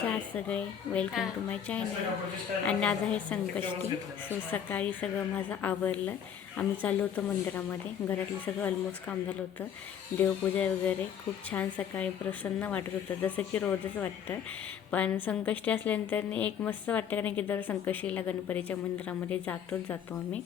कशा आहात सगळे? Welcome to my channel. आणि आज आहे संकष्टी. सो सकाळी सगळं माझं आवरलं. आम्ही चाललो होतो मंदिरामध्ये. घरातलं सगळं ऑलमोस्ट काम झालं होतं. देवपूजा वगैरे खूप छान सकाळी प्रसन्न वाटत होतं, जसं की रोजच वाटतं. पण संकष्टी असल्यानंतर एक मस्त वाटतं, कारण की दर संकष्टीला गणपतीच्या मंदिरामध्ये जातो आम्ही.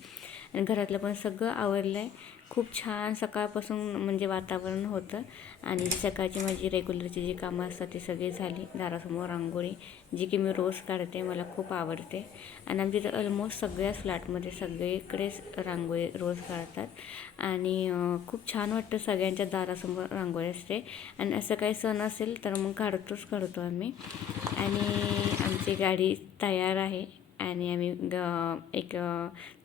आणि घरातलं पण सगळं आवरलं आहे. खूप छान सकाळपासून म्हणजे वातावरण होतं. आणि जी सकाळची माझी रेग्युलरची जी कामं असतात ती सगळी झाली. दारासमोर रांगोळी जी की मी रोज काढते, मला खूप आवडते. आणि आमच्या इथं ऑलमोस्ट सगळ्याच फ्लॅटमध्ये सगळीकडेच रांगोळी रोज काढतात. आणि खूप छान वाटतं, सगळ्यांच्या दारासमोर रांगोळी असते. आणि असं काही सण असेल तर मग काढतो आम्ही. आणि आमची गाडी तयार आहे. आणि आम्ही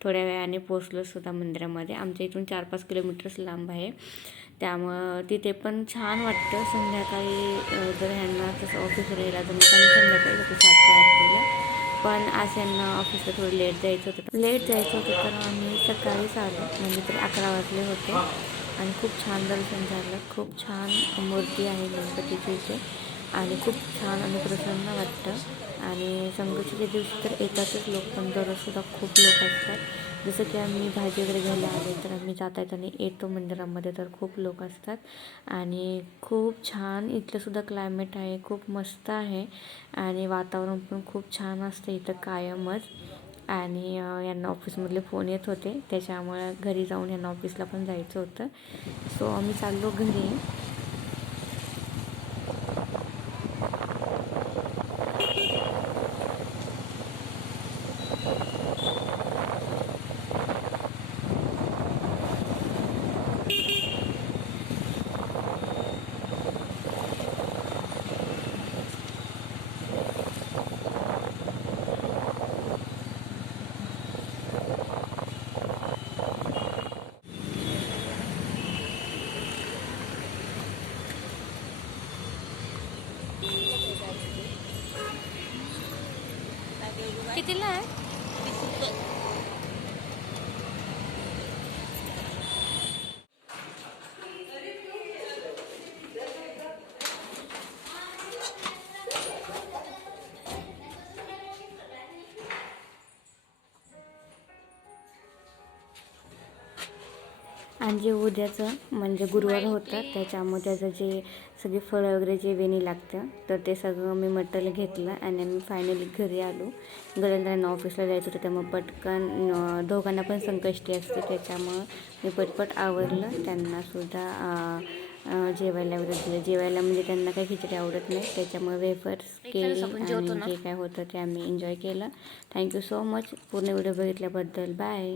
थोड्या वेळाने पोचलोसुद्धा मंदिरामध्ये. आमच्या इथून 4-5 किलोमीटर्स लांब आहे. त्यामुळं तिथे पण छान वाटतं. संध्याकाळी जर ह्यांना तसं ऑफिसला यायला तर मग संध्याकाळी जातो 7च्या आरतीला. पण आज यांना ऑफिसला थोडं लेट जायचं होतं तर आम्ही सकाळीच आलो. म्हणजे तरी 11 वाजले होते. आणि खूप छान दर्शन झालं. खूप छान मूर्ती आहे गणपतीची इथे. आणि खूप छान आणि प्रसन्न वाटतं. आणि संकष्टीच्या दिवशी तर येतातच लोक, पण दररोजसुद्धा खूप लोक असतात. जसं की आम्ही भाजी वगैरे घ्यायला आले तर आम्ही जाता येताना येतो मंदिरामध्ये, तर खूप लोक असतात. आणि खूप छान इथलंसुद्धा क्लायमेट आहे, खूप मस्त आहे. आणि वातावरण पण खूप छान असतं इथं कायमच. आणि यांना ऑफिसमधले फोन येत होते, त्याच्यामुळे घरी जाऊन यांना ऑफिसला पण जायचं होतं. सो आम्ही चाललो घरी. कितीला आहे? आणि जे उद्याचं म्हणजे गुरुवार होतं, त्याच्यामुळे त्याचं जे सगळी फळं वगैरे जे वेणी लागतं तर ते सगळं मी मटेरियल घेतलं. आणि मी फायनली घरी आलो. घरात ऑफिसला जायचं होतं, त्यामुळे पटकन दोघांना पण संकष्टी असते, त्याच्यामुळं मी पटपट आवरलं. त्यांनासुद्धा जेवायला वगैरे दिलं. जेवायला म्हणजे त्यांना काही खिचडी आवडत नाही, त्याच्यामुळे वेफर्स केली आणि जे काय होतं ते आम्ही एन्जॉय केलं. थँक्यू सो मच पूर्ण व्हिडिओ बघितल्याबद्दल. बाय.